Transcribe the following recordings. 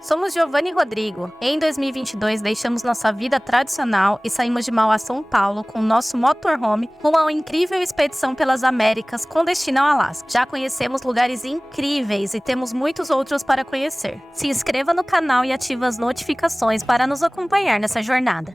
Somos Giovanni e Rodrigo. Em 2022, deixamos nossa vida tradicional e saímos de Mauá, São Paulo, com nosso motorhome rumo a uma incrível expedição pelas Américas com destino ao Alasca. Já conhecemos lugares incríveis e temos muitos outros para conhecer. Se inscreva no canal e ative as notificações para nos acompanhar nessa jornada.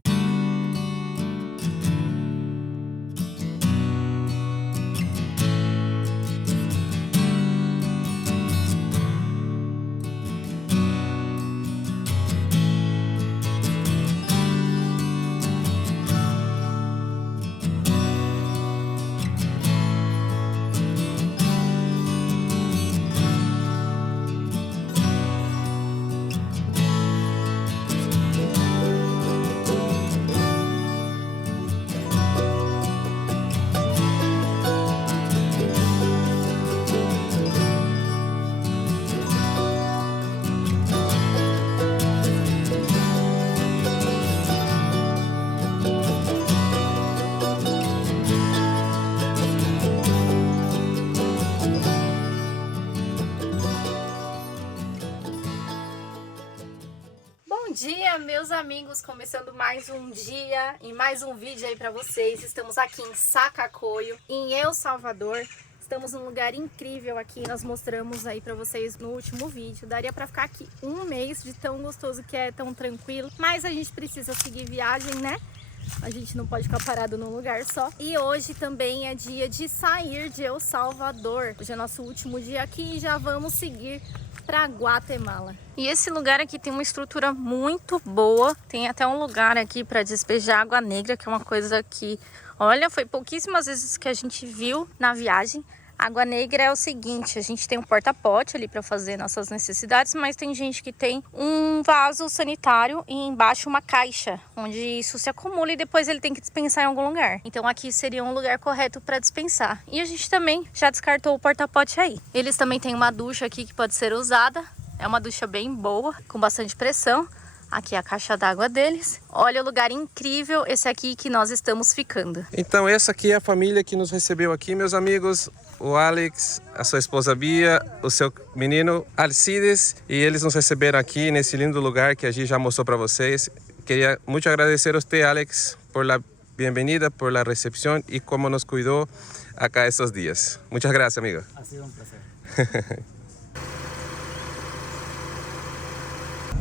Bom dia, meus amigos, começando mais um dia e mais um vídeo aí pra vocês. Estamos aqui em Sacacoyo, em El Salvador. Estamos num lugar incrível aqui, nós mostramos aí pra vocês no último vídeo. Daria pra ficar aqui um mês de tão gostoso que é, tão tranquilo. Mas a gente precisa seguir viagem, né? A gente não pode ficar parado num lugar só. E hoje também é dia de sair de El Salvador. Hoje é nosso último dia aqui e já vamos seguir para Guatemala. E esse lugar aqui tem uma estrutura muito boa. Tem até um lugar aqui para despejar água negra, que é uma coisa que, olha, foi pouquíssimas vezes que a gente viu na viagem. Água negra é o seguinte, a gente tem um porta-pote ali para fazer nossas necessidades, mas tem gente que tem um vaso sanitário e embaixo uma caixa, onde isso se acumula e depois ele tem que dispensar em algum lugar. Então aqui seria um lugar correto para dispensar. E a gente também já descartou o porta-pote aí. Eles também têm uma ducha aqui que pode ser usada. É uma ducha bem boa, com bastante pressão. Aqui é a caixa d'água deles. Olha o lugar incrível, esse aqui que nós estamos ficando. Então essa aqui é a família que nos recebeu aqui, meus amigos. O Alex, a sua esposa Bia, o seu menino Alcides. E eles nos receberam aqui nesse lindo lugar que a Gi já mostrou para vocês. Queria muito agradecer a você, Alex, por la bienvenida, por la recepción y como nos cuidó acá estos días. Muchas gracias, amigo. Ha sido un placer.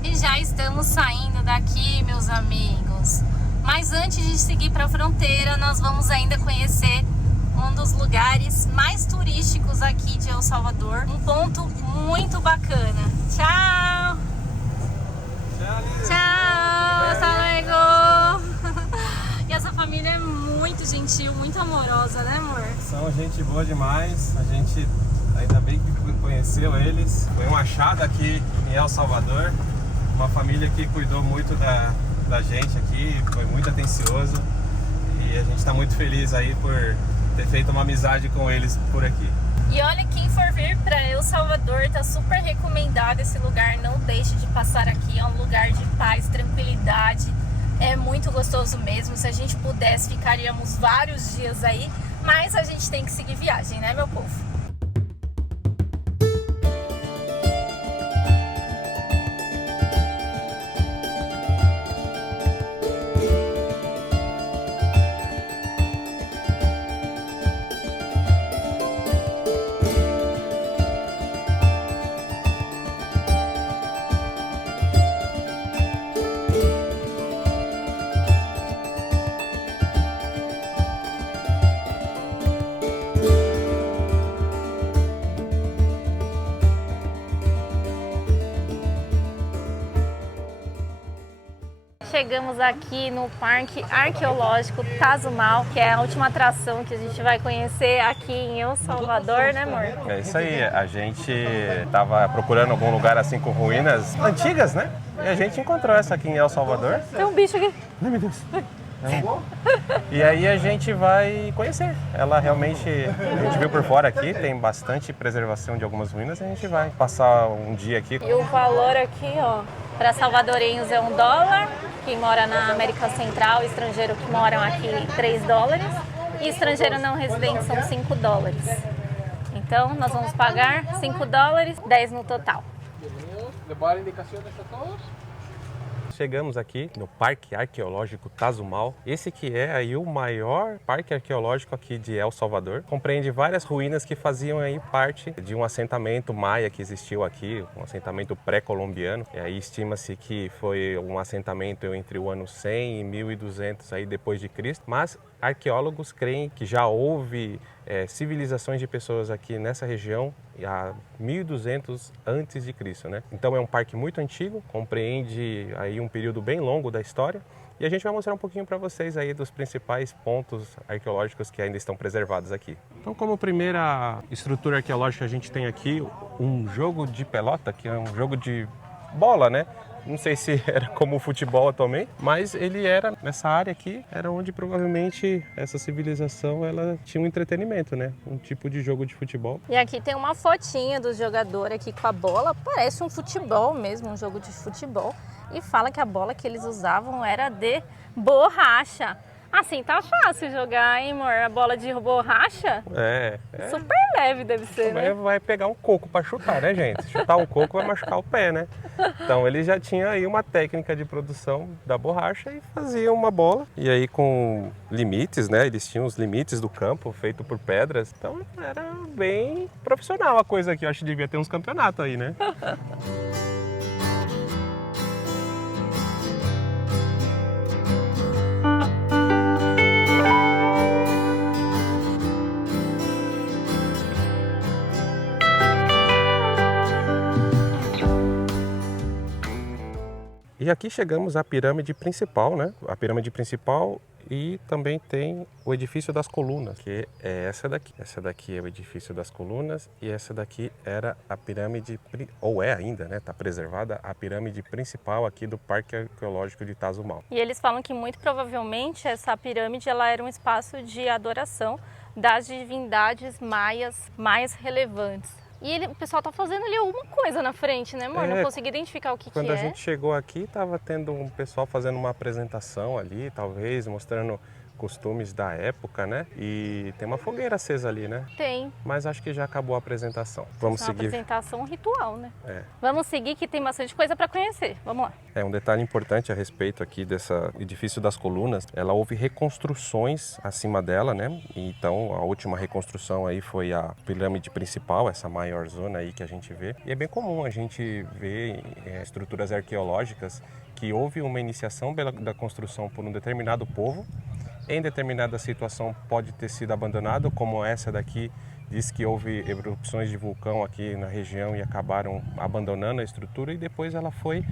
E já estamos saindo daqui, meus amigos. Mas antes de seguir para a fronteira, nós vamos ainda conhecer um dos lugares mais turísticos aqui de El Salvador. Um ponto muito bacana. Tchau! Tchau! Hasta luego! E essa família é muito gentil, muito amorosa, né, amor? São gente boa demais. A gente ainda bem que conheceu eles. Foi um achado aqui em El Salvador. Uma família que cuidou muito da gente aqui, foi muito atencioso e a gente está muito feliz aí por ter feito uma amizade com eles por aqui. E olha, quem for vir para El Salvador, tá super recomendado esse lugar, não deixe de passar aqui, é um lugar de paz, tranquilidade, é muito gostoso mesmo. Se a gente pudesse, ficaríamos vários dias aí, mas a gente tem que seguir viagem, né, meu povo? Chegamos aqui no Parque Arqueológico Tazumal, que é a última atração que a gente vai conhecer aqui em El Salvador, né, amor? É isso aí, a gente estava procurando algum lugar assim com ruínas antigas, né? E a gente encontrou essa aqui em El Salvador. Tem um bicho aqui. Ai, meu Deus. E aí a gente vai conhecer. Ela realmente, a gente viu por fora aqui, tem bastante preservação de algumas ruínas, a gente vai passar um dia aqui. E o valor aqui, ó, para salvadorenhos é $1, quem mora na América Central, estrangeiro que moram aqui $3, e estrangeiro não residente são $5. Então nós vamos pagar $5, 10 no total. ¿Le puedo dar indicaciones a todos? Chegamos aqui no Parque Arqueológico Tazumal. Esse que é aí o maior parque arqueológico aqui de El Salvador. Compreende várias ruínas que faziam aí parte de um assentamento maia que existiu aqui, um assentamento pré-colombiano. E aí estima-se que foi um assentamento entre o ano 100 e 1200 aí depois de Cristo, mas arqueólogos creem que já houve civilizações de pessoas aqui nessa região há 1200 antes de Cristo, né? Então é um parque muito antigo, compreende aí um período bem longo da história e a gente vai mostrar um pouquinho para vocês aí dos principais pontos arqueológicos que ainda estão preservados aqui. Então, como primeira estrutura arqueológica a gente tem aqui um jogo de pelota, que é um jogo de bola, né? Não sei se era como o futebol atualmente, mas ele era, nessa área aqui, era onde provavelmente essa civilização ela tinha um entretenimento, né? Um tipo de jogo de futebol. E aqui tem uma fotinha do jogador aqui com a bola, parece um futebol mesmo, um jogo de futebol. E fala que a bola que eles usavam era de borracha. Assim, tá fácil jogar, hein, amor? A bola de borracha? É. Super leve deve ser, né? Vai pegar um coco para chutar, né, gente? Chutar um coco vai machucar o pé, né? Então ele já tinha aí uma técnica de produção da borracha e fazia uma bola. E aí com limites, né? Eles tinham os limites do campo feito por pedras. Então era bem profissional a coisa aqui. Eu acho que devia ter uns campeonatos aí, né? E aqui chegamos à pirâmide principal, né? A pirâmide principal e também tem o edifício das colunas, que é essa daqui. Essa daqui é o edifício das colunas e essa daqui era a pirâmide, ou é ainda, né? Está preservada a pirâmide principal aqui do Parque Arqueológico de Tazumal. E eles falam que muito provavelmente essa pirâmide ela era um espaço de adoração das divindades maias relevantes. E o pessoal tá fazendo ali alguma coisa na frente, né, amor? Não consegui identificar o que é. Quando a gente chegou aqui, estava tendo um pessoal fazendo uma apresentação ali, talvez, mostrando costumes da época, né? E tem uma fogueira acesa ali, né? Tem. Mas acho que já acabou a apresentação. Vamos seguir. Uma apresentação ritual, né? É. Vamos seguir que tem bastante coisa para conhecer. Vamos lá. É um detalhe importante a respeito aqui desse edifício das colunas. Ela houve reconstruções acima dela, né? Então a última reconstrução aí foi a pirâmide principal, essa maior zona aí que a gente vê. E é bem comum a gente ver estruturas arqueológicas que houve uma iniciação da construção por um determinado povo. Em determinada situação pode ter sido abandonado, como essa daqui diz que houve erupções de vulcão aqui na região e acabaram abandonando a estrutura e depois ela foi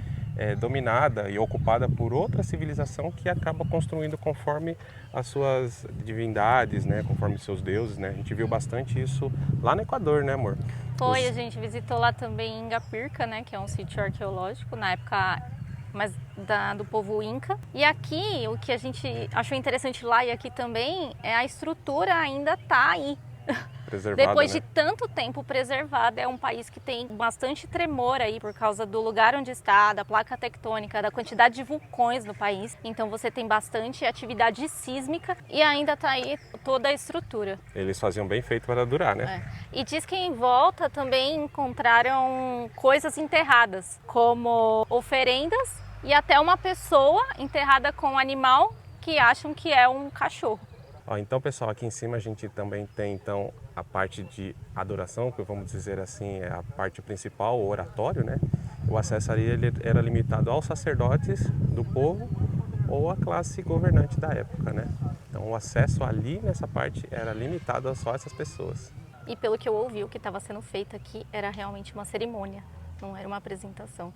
dominada e ocupada por outra civilização que acaba construindo conforme as suas divindades, né, conforme seus deuses, né? A gente viu bastante isso lá no Equador, né, amor? Foi, a gente visitou lá também em Ingapirca, né, que é um sítio arqueológico, na época do povo Inca. E aqui, o que a gente achou interessante lá e aqui também, é a estrutura ainda tá aí. Preservada, depois né? de tanto tempo preservada, é um país que tem bastante tremor aí por causa do lugar onde está, da placa tectônica, da quantidade de vulcões no país. Então você tem bastante atividade sísmica e ainda tá aí toda a estrutura. Eles faziam bem feito para durar, né? E diz que em volta também encontraram coisas enterradas, como oferendas e até uma pessoa enterrada com um animal que acham que é um cachorro. Então, pessoal, aqui em cima a gente também tem então a parte de adoração, que vamos dizer assim é a parte principal, o oratório, né? O acesso ali ele era limitado aos sacerdotes do povo ou à classe governante da época, né? Então o acesso ali nessa parte era limitado a só essas pessoas. E pelo que eu ouvi, o que estava sendo feito aqui era realmente uma cerimônia, não era uma apresentação.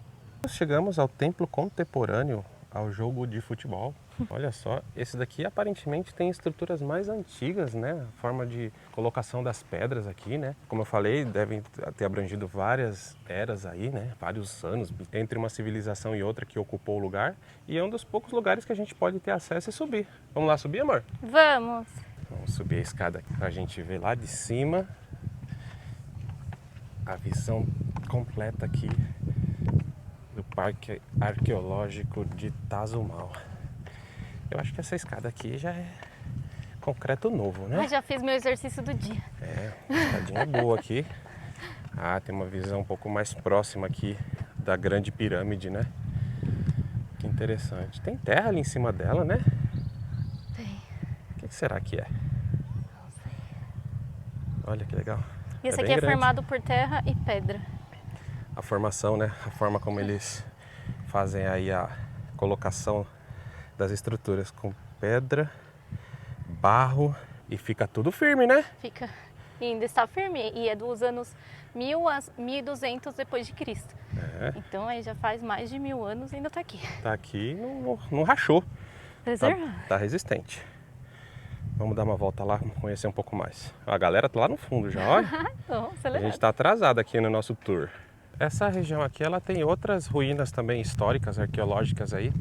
Chegamos ao templo contemporâneo, ao jogo de futebol. Olha só, esse daqui aparentemente tem estruturas mais antigas, né? A forma de colocação das pedras aqui, né? Como eu falei, devem ter abrangido várias eras aí, né? Vários anos entre uma civilização e outra que ocupou o lugar. E é um dos poucos lugares que a gente pode ter acesso e subir. Vamos lá subir, amor? Vamos! Vamos subir a escada aqui pra gente ver lá de cima a visão completa aqui do Parque Arqueológico de Tazumal. Eu acho que essa escada aqui já é concreto novo, né? Eu já fiz meu exercício do dia. A escadinha é boa aqui. Tem uma visão um pouco mais próxima aqui da Grande Pirâmide, né? Que interessante. Tem terra ali em cima dela, né? Tem. O que será que é? Não sei. Olha que legal. Esse bem aqui é grande. formado por terra e pedra. A formação, né? A forma como eles fazem aí a colocação das estruturas com pedra, barro e fica tudo firme, né? Fica. E ainda está firme. E é dos anos 1000 a 1200 depois de Cristo. É. Então aí já faz mais de 1000 anos e ainda está aqui. Tá aqui e não rachou. Preserva? Tá resistente. Vamos dar uma volta lá, conhecer um pouco mais. A galera tá lá no fundo já, olha. Então, A acelerado. gente tá atrasado aqui no nosso tour. Essa região aqui, ela tem outras ruínas também históricas, arqueológicas aí.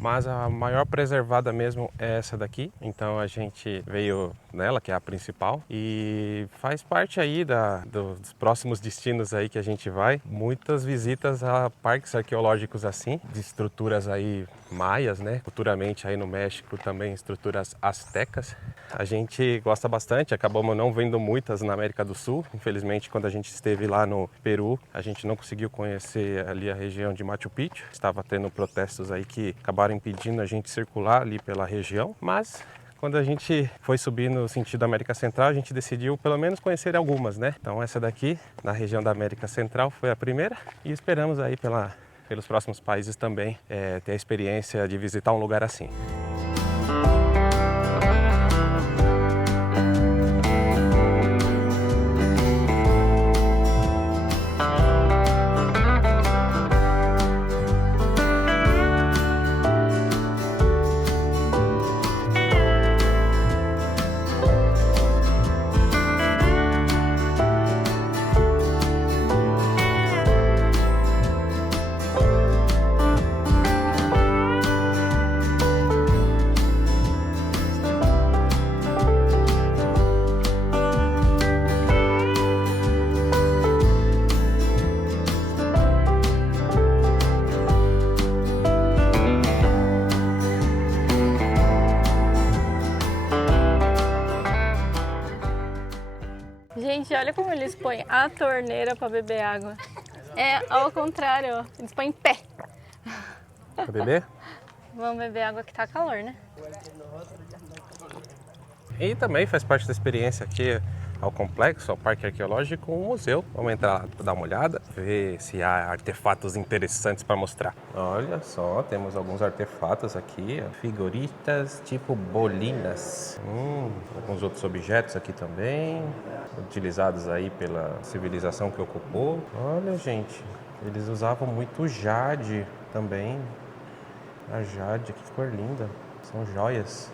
Mas a maior preservada mesmo é essa daqui. Então a gente veio nela, que é a principal. E faz parte aí dos próximos destinos aí que a gente vai. Muitas visitas a parques arqueológicos assim, de estruturas aí maias, né? Futuramente aí no México também estruturas astecas. A gente gosta bastante, acabamos não vendo muitas na América do Sul. Infelizmente, quando a gente esteve lá no Peru, a gente não conseguiu conhecer ali a região de Machu Picchu. Estava tendo protestos aí que acabaram impedindo a gente circular ali pela região, mas quando a gente foi subir no sentido da América Central, a gente decidiu pelo menos conhecer algumas, né? Então essa daqui, na região da América Central, foi a primeira e esperamos aí pelos próximos países também ter a experiência de visitar um lugar assim. Gente, olha como eles põem a torneira para beber água. É ao contrário, ó. Eles põem em pé. Quer beber? Vamos beber água que tá calor, né? E também faz parte da experiência aqui ao complexo, ao Parque Arqueológico, um museu. Vamos entrar lá para dar uma olhada, ver se há artefatos interessantes para mostrar. Olha só, temos alguns artefatos aqui, figuritas tipo bolinas. Alguns outros objetos aqui também, utilizados aí pela civilização que ocupou. Olha, gente, eles usavam muito jade também. A jade, que cor linda, são joias.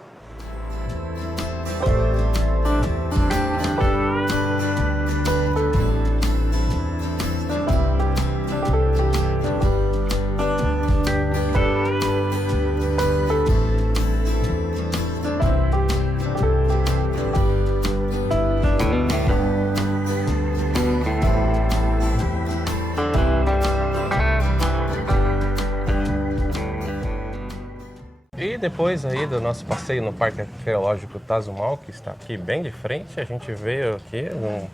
E depois aí do nosso passeio no Parque Arqueológico Tazumal, que está aqui bem de frente, a gente veio aqui num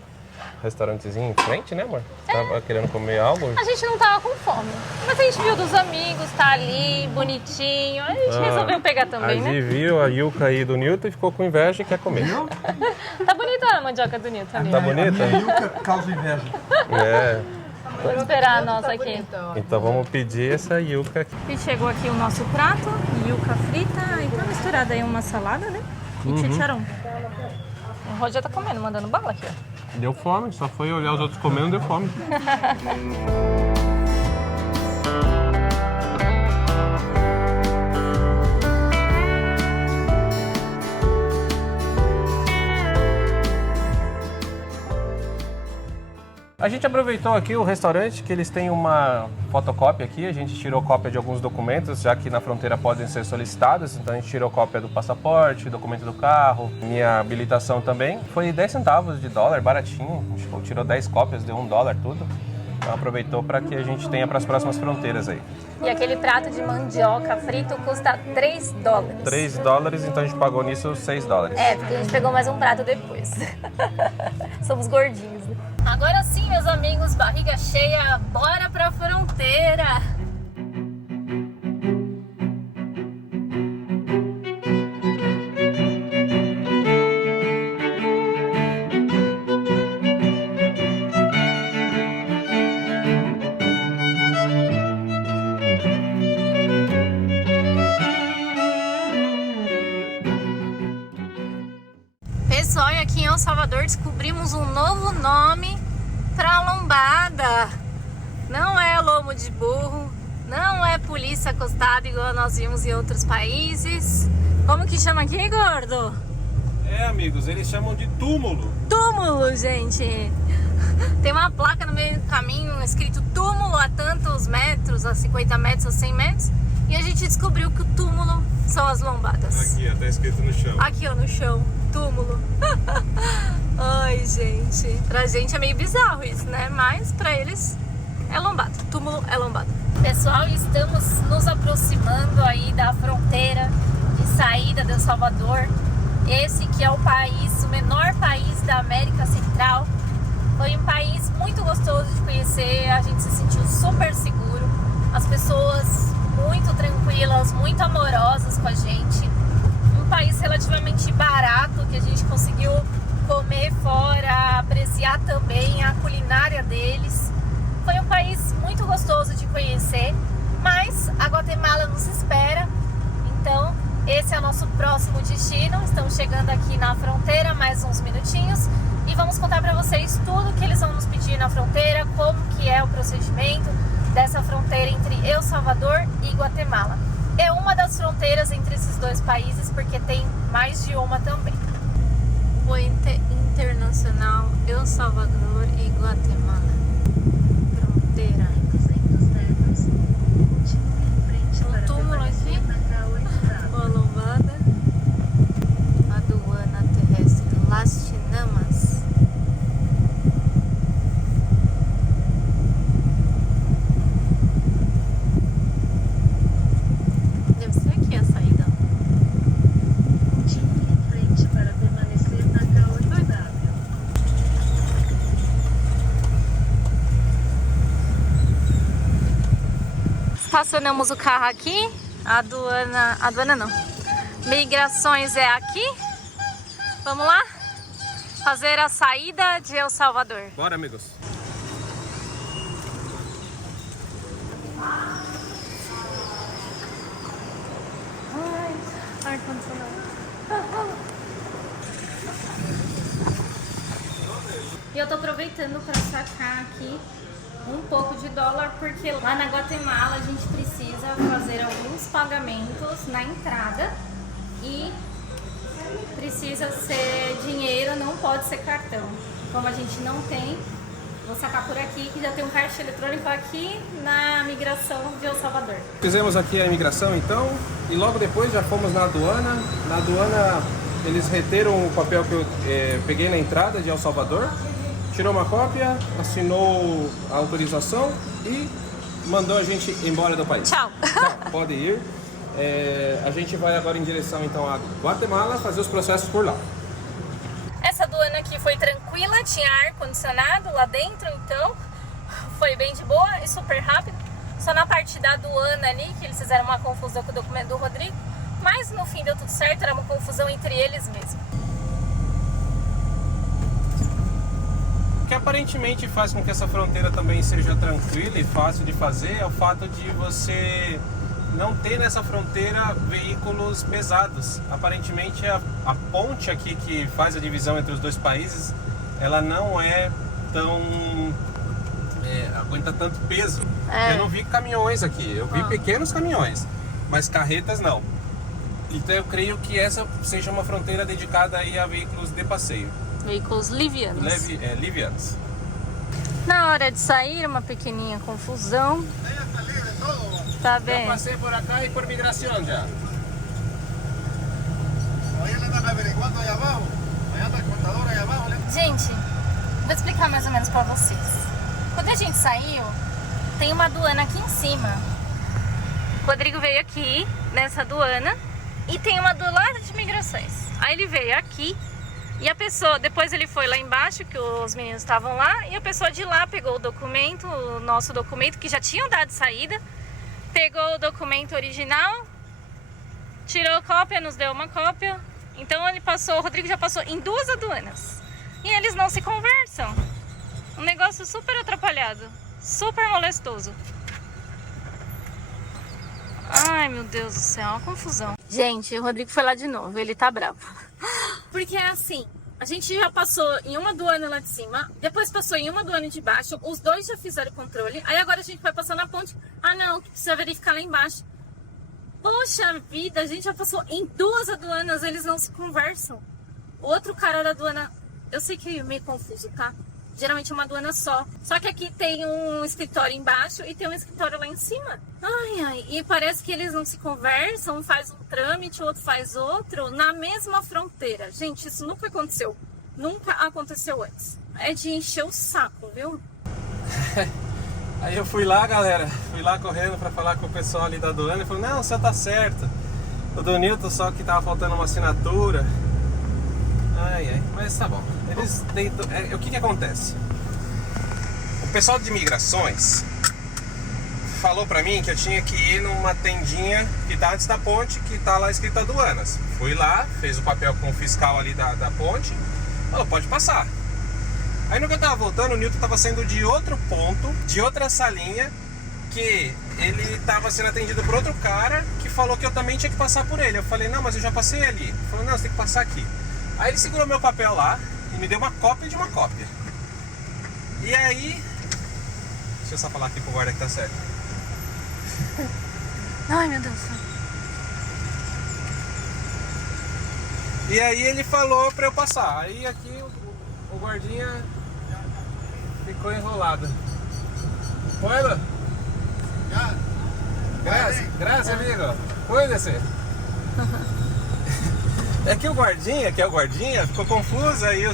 restaurantezinho em frente, né, amor? Tava querendo comer algo? A gente não tava com fome, mas a gente viu dos amigos, tá ali, bonitinho. A gente resolveu pegar também, A né? Gi viu a yuca aí do Newton e ficou com inveja e quer comer. Tá bonita a mandioca do Newton ali. Tá bonita? A yuca causa inveja. É. Vamos esperar a nossa aqui. Então vamos pedir essa yuca aqui. E chegou aqui o nosso prato, yuca frita, e tá misturada aí uma salada, né? E chicharrón. O Rô já tá comendo, mandando bala aqui, ó. Deu fome, só foi olhar os outros comendo, deu fome. A gente aproveitou aqui o restaurante, que eles têm uma fotocópia aqui, a gente tirou cópia de alguns documentos, já que na fronteira podem ser solicitados, então a gente tirou cópia do passaporte, documento do carro, minha habilitação também. Foi 10 centavos de dólar, baratinho, a gente tirou 10 cópias, deu $1 tudo. Então aproveitou para que a gente tenha para as próximas fronteiras aí. E aquele prato de mandioca frito custa $3. $3, então a gente pagou nisso $6. É, porque a gente pegou mais um prato depois. Somos gordinhos, né? Agora sim, meus amigos, barriga cheia, bora pra fronteira! Pessoal, e aqui em El Salvador descobrimos um novo nome para lombada. Não é lomo de burro, não é polícia acostada igual nós vimos em outros países. Como que chama aqui, gordo? É, amigos, eles chamam de túmulo. Túmulo, gente. Tem uma placa no meio do caminho escrito túmulo a tantos metros, a 50 metros, a 100 metros. E a gente descobriu que o túmulo são as lombadas. Aqui, ó, tá escrito no chão. Aqui, ó, no chão. Túmulo. Ai, gente. Pra gente é meio bizarro isso, né? Mas pra eles é lombada. Túmulo é lombada. Pessoal, estamos nos aproximando aí da fronteira de saída de El Salvador. Esse que é o país, o menor país da América Central. Foi um país muito gostoso de conhecer. A gente se sentiu super seguro. As pessoas muito tranquilas, muito amorosas com a gente. Um país relativamente barato, que a gente conseguiu comer fora, apreciar também a culinária deles. Foi um país muito gostoso de conhecer, mas a Guatemala nos espera. Então esse é o nosso próximo destino. Estamos chegando aqui na fronteira, mais uns minutinhos, e vamos contar para vocês tudo que eles vão nos pedir na fronteira, como que é o procedimento dessa fronteira entre El Salvador e Guatemala. É uma das fronteiras entre esses dois países, porque tem mais de uma também. Puente Internacional El Salvador e Guatemala. Fronteira. Um túmulo aqui. Uma lombada. Aduana terrestre. Las Chinamas. Estacionamos o carro aqui, a aduana não, migrações é aqui. Vamos lá fazer a saída de El Salvador. Bora, amigos. Ai, ar-condicionado. E eu tô aproveitando para sacar aqui um pouco de dólar, porque lá na Guatemala a gente precisa fazer alguns pagamentos na entrada e precisa ser dinheiro, não pode ser cartão. Como a gente não tem, vou sacar por aqui, que já tem um caixa eletrônico aqui na migração de El Salvador. Fizemos aqui a imigração então, e logo depois já fomos na aduana. Na aduana eles reteram o papel que eu peguei na entrada de El Salvador. Tirou uma cópia, assinou a autorização e mandou a gente embora do país. Tchau! Tchau, pode ir. A gente vai agora em direção então a Guatemala fazer os processos por lá. Essa aduana aqui foi tranquila, tinha ar-condicionado lá dentro, então foi bem de boa e super rápido. Só na parte da aduana ali, que eles fizeram uma confusão com o documento do Rodrigo, mas no fim deu tudo certo, era uma confusão entre eles mesmo. O que aparentemente faz com que essa fronteira também seja tranquila e fácil de fazer é o fato de você não ter nessa fronteira veículos pesados. Aparentemente a ponte aqui que faz a divisão entre os dois países, ela não é tão... aguenta tanto peso. Eu não vi caminhões aqui, eu vi pequenos caminhões, mas carretas não. Então eu creio que essa seja uma fronteira dedicada aí a veículos de passeio. Veículos livianos. Livianos. Na hora de sair, uma pequeninha confusão. Tá bem. Já passei por acá e por migração já. Gente, vou explicar mais ou menos pra vocês. Quando a gente saiu, tem uma aduana aqui em cima. O Rodrigo veio aqui, nessa aduana, e tem uma do lado de migrações. Aí ele veio aqui E a pessoa, depois ele foi lá embaixo, que os meninos estavam lá, e a pessoa de lá pegou o documento, o nosso documento, que já tinham dado saída, pegou o documento original, tirou cópia, nos deu uma cópia. Então ele passou, o Rodrigo já passou em 2 aduanas. E eles não se conversam. Um negócio super atrapalhado, super molestoso. Ai, meu Deus do céu, uma confusão. Gente, o Rodrigo foi lá de novo, ele tá bravo. Porque é assim, a gente já passou em uma aduana lá de cima, depois passou em uma aduana de baixo, os dois já fizeram o controle, aí agora a gente vai passar na ponte. Ah não, precisa verificar lá embaixo. Poxa vida, a gente já passou em 2 aduanas, eles não se conversam. O outro cara da aduana, eu sei que é meio confuso, tá? Geralmente é uma aduana só. Só que aqui tem um escritório embaixo e tem um escritório lá em cima. Ai, ai. E parece que eles não se conversam. Um faz um trâmite, o outro faz outro. Na mesma fronteira. Gente, isso nunca aconteceu. Nunca aconteceu antes. É de encher o saco, viu? Aí eu fui lá, galera. Fui lá correndo pra falar com o pessoal ali da aduana. E falou, não, você tá certo. O do Newton só que tava faltando uma assinatura. Ai, ai, mas tá bom. Eles tentam... o que acontece? O pessoal de imigrações falou pra mim que eu tinha que ir numa tendinha que tá antes da ponte, que tá lá escrito aduanas. Fui lá, fez o papel com o fiscal ali da ponte, falou, pode passar. Aí no que eu tava voltando, o Newton tava saindo de outro ponto, de outra salinha, que ele tava sendo atendido por outro cara, que falou que eu também tinha que passar por ele. Eu falei, não, mas eu já passei ali. Ele falou, não, você tem que passar aqui. Aí ele segurou meu papel lá e me deu uma cópia de uma cópia. E aí... Deixa eu só falar aqui pro guarda que tá certo. Ai, meu Deus. E aí ele falou pra eu passar. Aí aqui o guardinha ficou enrolado. Oi, Graças, amigo. Cuida-se. É que o guardinha, que é o guardinha, ficou confuso aí,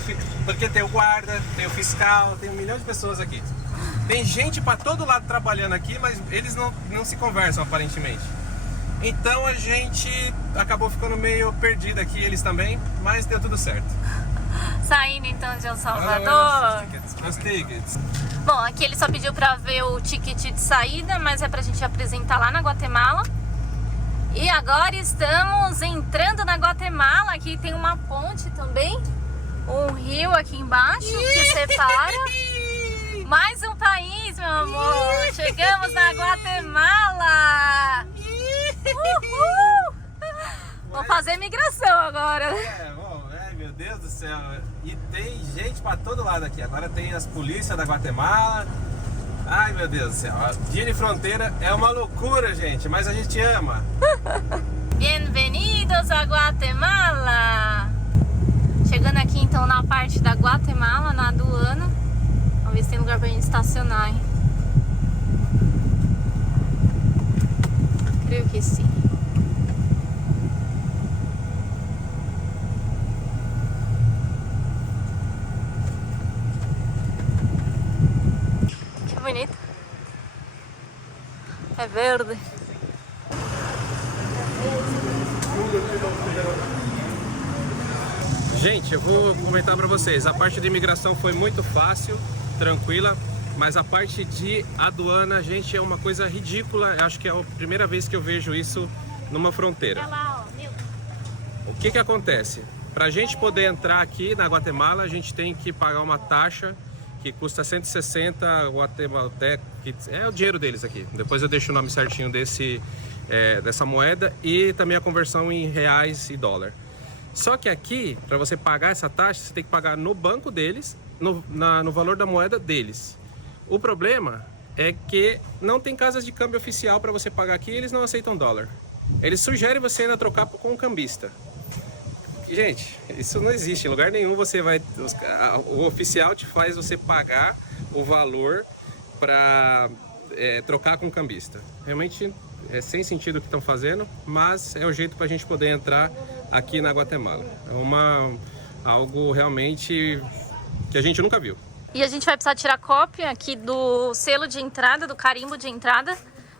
porque tem o guarda, tem o fiscal, tem 1 milhão de pessoas aqui. Tem gente pra todo lado trabalhando aqui, mas eles não se conversam aparentemente. Então a gente acabou ficando meio perdido aqui, eles também, mas deu tudo certo. Saindo então de El Salvador. Os tickets. Bom, aqui ele só pediu pra ver o ticket de saída, mas é pra gente apresentar lá na Guatemala. E agora estamos entrando na Guatemala. Aqui tem uma ponte também, um rio aqui embaixo que separa. Mais um país, meu amor. Chegamos na Guatemala. Uhul! Vamos fazer migração agora. Meu Deus do céu. E tem gente pra todo lado aqui. Agora tem as polícias da Guatemala. Ai, meu Deus do céu. Dia de fronteira é uma loucura, gente, mas a gente ama. Bem-vindos a Guatemala. Chegando aqui então na parte da Guatemala, na aduana. Vamos ver se tem lugar pra gente estacionar, hein? Creio que sim. Que bonito. É verde. Gente, eu vou comentar pra vocês. A parte de imigração foi muito fácil, tranquila. Mas a parte de aduana, gente, é uma coisa ridícula. Eu acho que é a primeira vez que eu vejo isso numa fronteira. Olha lá, ó, meu. O que acontece? Pra gente poder entrar aqui na Guatemala, a gente tem que pagar uma taxa que custa 160 guatemalteco, que é o dinheiro deles aqui. Depois eu deixo o nome certinho dessa moeda e também a conversão em reais e dólar. Só que aqui, para você pagar essa taxa, você tem que pagar no banco deles, no valor da moeda deles. O problema é que não tem casas de câmbio oficial para você pagar aqui e eles não aceitam dólar. Eles sugerem você ainda trocar com um cambista. Gente, isso não existe em lugar nenhum. O oficial te faz você pagar o valor para trocar com um cambista. Realmente é sem sentido o que estão fazendo, mas é o jeito para a gente poder entrar aqui na Guatemala. É algo realmente que a gente nunca viu. E a gente vai precisar tirar cópia aqui do selo de entrada, do carimbo de entrada,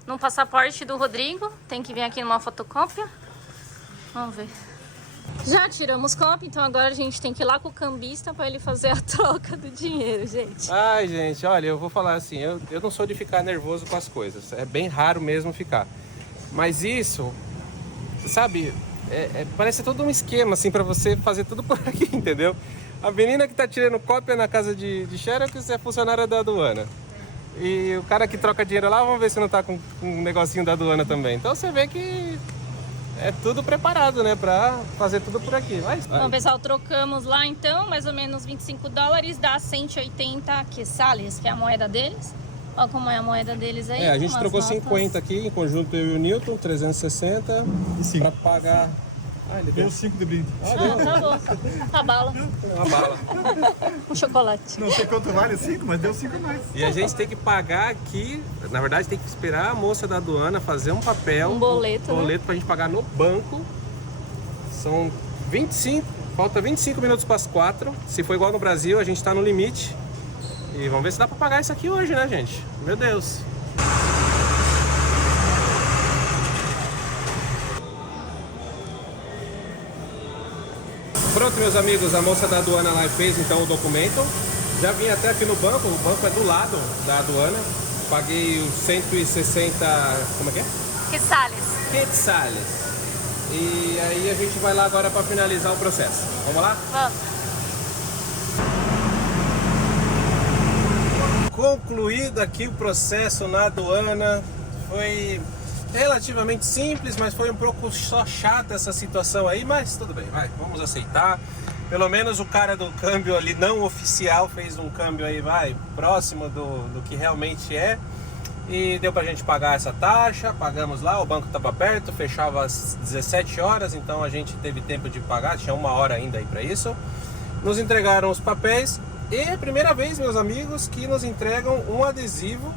no passaporte do Rodrigo. Tem que vir aqui numa fotocópia. Vamos ver. Já tiramos cópia, então agora a gente tem que ir lá com o cambista para ele fazer a troca do dinheiro, gente. Ai, gente, olha, eu vou falar assim, eu não sou de ficar nervoso com as coisas. É bem raro mesmo ficar. Mas isso, sabe, parece todo um esquema, assim, pra você fazer tudo por aqui, entendeu? A menina que tá tirando cópia na casa de Xerox é funcionária da aduana. E o cara que troca dinheiro lá, vamos ver se não tá com um negocinho da aduana também. Então você vê que é tudo preparado, né, pra fazer tudo por aqui. Bom, pessoal, trocamos lá então, mais ou menos $25, dá 180 quetzales, que é a moeda deles. Olha como é a moeda deles aí. A gente trocou notas. 50 aqui, em conjunto eu e o Newton, 360, pra pagar... Ah, ele Deu 5 de brinde. Tá bom. A bala. uma bala. Um chocolate. Não sei quanto vale 5, mas deu 5 mais. E a gente tem que pagar aqui, na verdade tem que esperar a moça da aduana fazer um papel, Um boleto, né? pra gente pagar no banco. São 25, falta 25 minutos para as 4. Se for igual no Brasil, a gente tá no limite. E vamos ver se dá para pagar isso aqui hoje, né, gente? Meu Deus. Pronto, meus amigos, a moça da aduana lá fez então o documento. Já vim até aqui no banco, o banco é do lado da aduana. Paguei os 160, como é que é? Quetzales. E aí a gente vai lá agora para finalizar o processo. Vamos lá? Vamos. Concluído aqui o processo na aduana. Foi relativamente simples, mas foi um pouco só chata essa situação aí, mas tudo bem, vamos aceitar. Pelo menos o cara do câmbio ali não oficial fez um câmbio aí, próximo do que realmente é. E deu pra gente pagar essa taxa, pagamos lá, o banco estava aberto, fechava às 17 horas, então a gente teve tempo de pagar, tinha 1 hora ainda aí para isso. Nos entregaram os papéis e é a primeira vez, meus amigos, que nos entregam um adesivo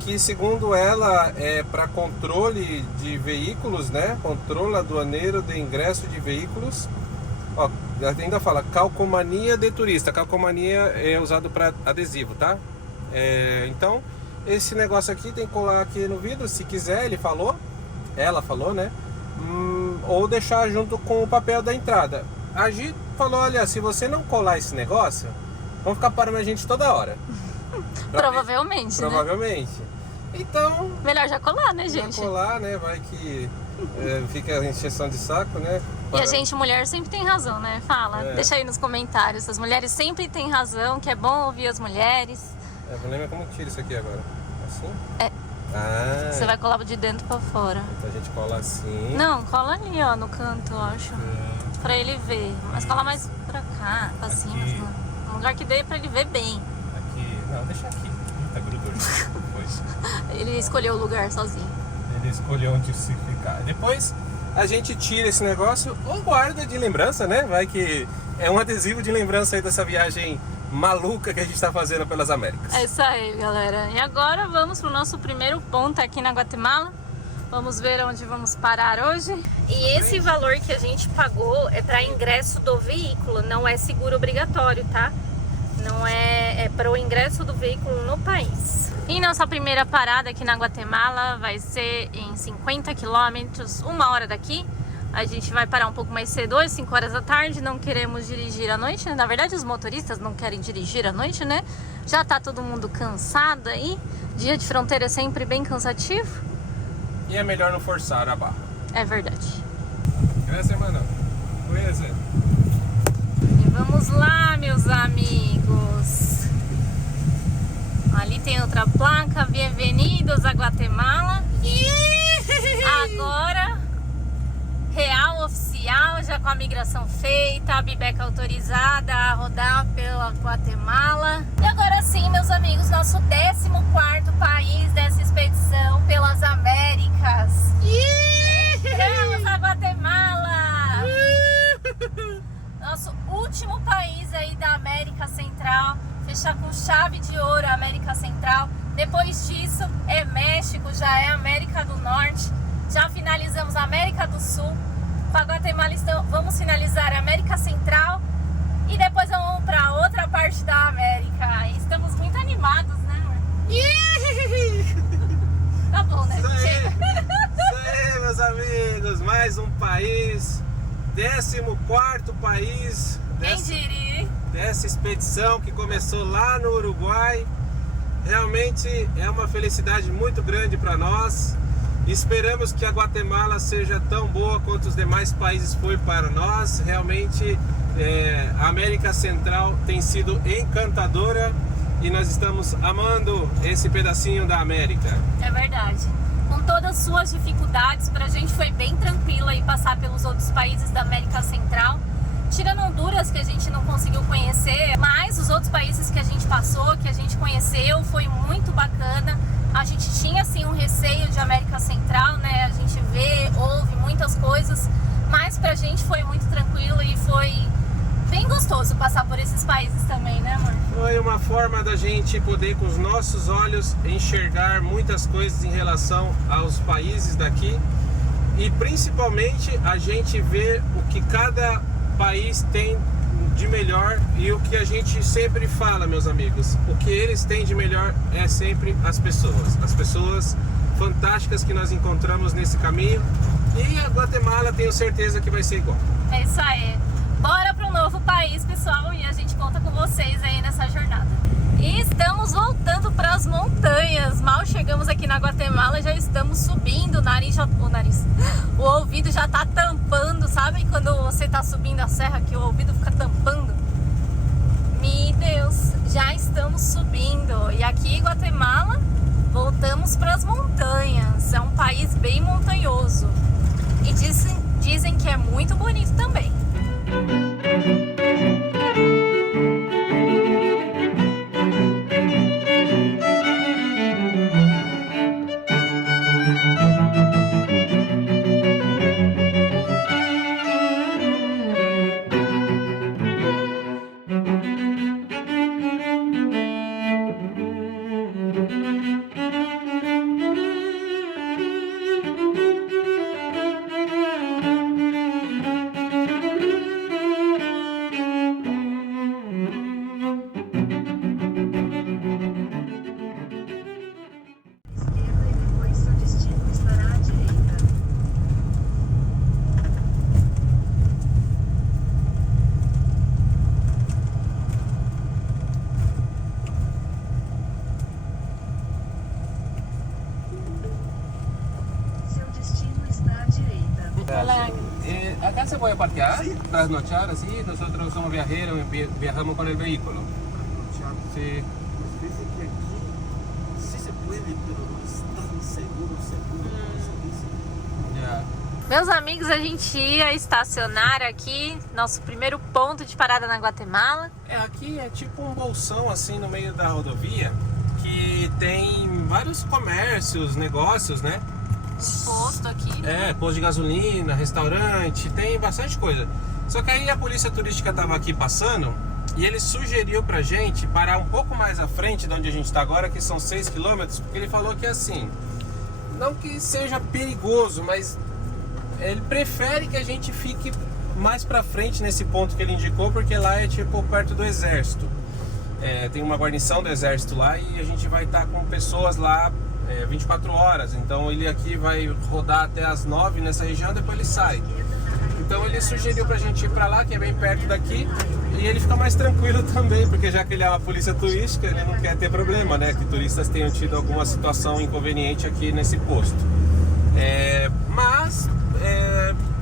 que, segundo ela, é para controle de veículos, né? Controle aduaneiro de ingresso de veículos. Ó, ainda fala calcomania de turista. Calcomania é usado para adesivo, tá? Então, esse negócio aqui tem que colar aqui no vidro, se quiser, ela falou, né? Ou deixar junto com o papel da entrada. A Gi falou, olha, se você não colar esse negócio, vão ficar parando a gente toda hora. Provavelmente, né? Provavelmente. Então... Melhor já colar, né, gente? Já colar, né? Vai que fica a encheção de saco, né? E a gente, mulher, sempre tem razão, né? Fala, deixa aí nos comentários. As mulheres sempre têm razão, que é bom ouvir as mulheres. O problema é como tira isso aqui agora. Assim? Ah, você vai colar de dentro pra fora. Então a gente cola assim. Não, cola ali, ó, no canto, eu acho. Pra ele ver. Mas cola mais pra cá, pra cima. Assim, um lugar que dê pra ele ver bem. Aqui. Não, deixa aqui. Tá grudou. Ele escolheu o lugar sozinho. Ele escolheu onde se ficar. Depois a gente tira esse negócio ou guarda de lembrança, né? Vai que é um adesivo de lembrança aí dessa viagem maluca que a gente tá fazendo pelas Américas. É isso aí, galera. E agora vamos pro nosso primeiro ponto aqui na Guatemala. Vamos ver onde vamos parar hoje. E esse valor que a gente pagou é para ingresso do veículo, não é seguro obrigatório, tá? Não é para o ingresso do veículo no país. E nossa primeira parada aqui na Guatemala vai ser em 50 quilômetros, 1 hora daqui. A gente vai parar um pouco mais cedo hoje, 5 horas da tarde. Não queremos dirigir à noite, né? Na verdade, os motoristas não querem dirigir à noite, né? Já tá todo mundo cansado aí. Dia de fronteira é sempre bem cansativo. E é melhor não forçar a barra. É verdade. Graças, mano. Beleza. E vamos lá, meus amigos. Ali tem outra placa. Bem-vindos a Guatemala. Agora, real oficial, já com a migração feita, a Bibeca autorizada a rodar pela Guatemala. E agora sim, meus amigos, nosso 14º país dessa expedição pelas Américas. Entramos na Guatemala! Nosso último país aí da América Central. Fechar com chave de ouro a América Central. Depois disso é México, já é América do Norte. Já finalizamos a América do Sul. Com a Guatemala vamos finalizar a América Central. E depois vamos para outra parte da América. E estamos muito animados, né, amor? Tá bom, né? Isso aí, meus amigos. Mais um país 14º país Quem diria, hein? dessa expedição que começou lá no Uruguai. Realmente é uma felicidade muito grande para nós. Esperamos que a Guatemala seja tão boa quanto os demais países foi para nós. Realmente a América Central tem sido encantadora e nós estamos amando esse pedacinho da América. É verdade. Com todas as suas dificuldades, pra gente foi bem tranquilo aí passar pelos outros países da América Central. Tirando Honduras, que a gente não conseguiu conhecer, mas os outros países que a gente passou, que a gente conheceu, foi muito bacana. A gente tinha assim um receio de América Central, né? A gente vê, ouve muitas coisas, mas pra gente foi muito tranquilo e foi bem gostoso passar por esses países também, né, amor? Foi uma forma da gente poder com os nossos olhos enxergar muitas coisas em relação aos países daqui e principalmente a gente ver o que cada país tem de melhor e o que a gente sempre fala, meus amigos, o que eles têm de melhor é sempre as pessoas fantásticas que nós encontramos nesse caminho, e a Guatemala tenho certeza que vai ser igual. É isso aí. Bora para um novo país, pessoal, e a gente conta com vocês aí nessa jornada. E estamos voltando para as montanhas. Mal chegamos aqui na Guatemala, já estamos subindo. O ouvido já tá tampando, sabe? Quando você tá subindo a serra que o ouvido fica tampando. Meu Deus, já estamos subindo. E aqui em Guatemala, voltamos para as montanhas. É um país bem montanhoso. E dizem que é muito bonito também. Acá se puede parquear, trasnochar así. Nosotros somos viajeros, viajamos con el vehículo. Sí. Dice que aquí sí se puede, pero no es tan seguro como se dice. Ya. Meus amigos, a gente ia estacionar aqui, nosso primeiro ponto de parada na Guatemala. Aqui é tipo um bolsão assim no meio da rodovia que tem vários comércios, negócios, né? Posto aqui. Posto de gasolina, restaurante, tem bastante coisa. Só que aí a polícia turística estava aqui passando e ele sugeriu pra gente parar um pouco mais à frente de onde a gente está agora, que são 6 quilômetros, porque ele falou que assim, não que seja perigoso, mas ele prefere que a gente fique mais pra frente nesse ponto que ele indicou, porque lá é tipo perto do exército. Tem uma guarnição do exército lá e a gente vai estar com pessoas lá 24 horas, então ele aqui vai rodar até as 9 nessa região, depois ele sai. Então ele sugeriu pra gente ir pra lá, que é bem perto daqui, e ele fica mais tranquilo também, porque já que ele é uma polícia turística, ele não quer ter problema, né, que turistas tenham tido alguma situação inconveniente aqui nesse posto. Mas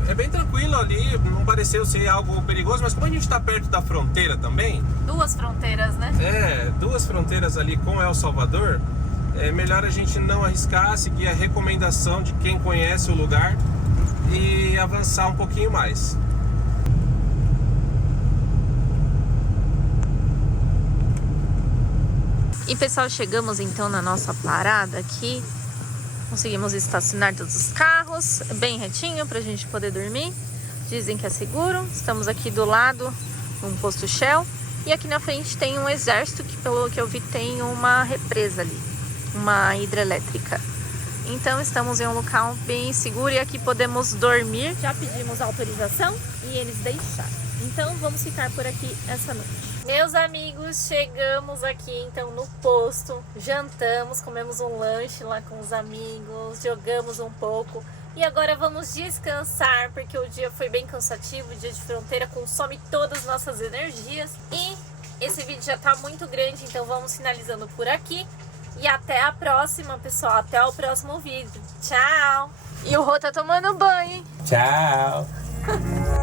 é bem tranquilo ali, não pareceu ser algo perigoso, mas como a gente está perto da fronteira também... Duas fronteiras, né? Duas fronteiras ali com El Salvador, é melhor a gente não arriscar, seguir a recomendação de quem conhece o lugar e avançar um pouquinho mais. E pessoal, chegamos então na nossa parada aqui. Conseguimos estacionar todos os carros bem retinho pra gente poder dormir. Dizem que é seguro. Estamos aqui do lado de um posto Shell. E aqui na frente tem um exército que, pelo que eu vi, tem uma represa ali, uma hidrelétrica. Então estamos em um local bem seguro e aqui podemos dormir. Já pedimos autorização e eles deixaram. Então vamos ficar por aqui essa noite. Meus amigos, chegamos aqui então no posto, jantamos, comemos um lanche lá com os amigos, jogamos um pouco e agora vamos descansar porque o dia foi bem cansativo, o dia de fronteira consome todas as nossas energias e esse vídeo já tá muito grande, então vamos finalizando por aqui e até a próxima, pessoal, até o próximo vídeo. Tchau! E o Rô tá tomando banho, hein? Tchau!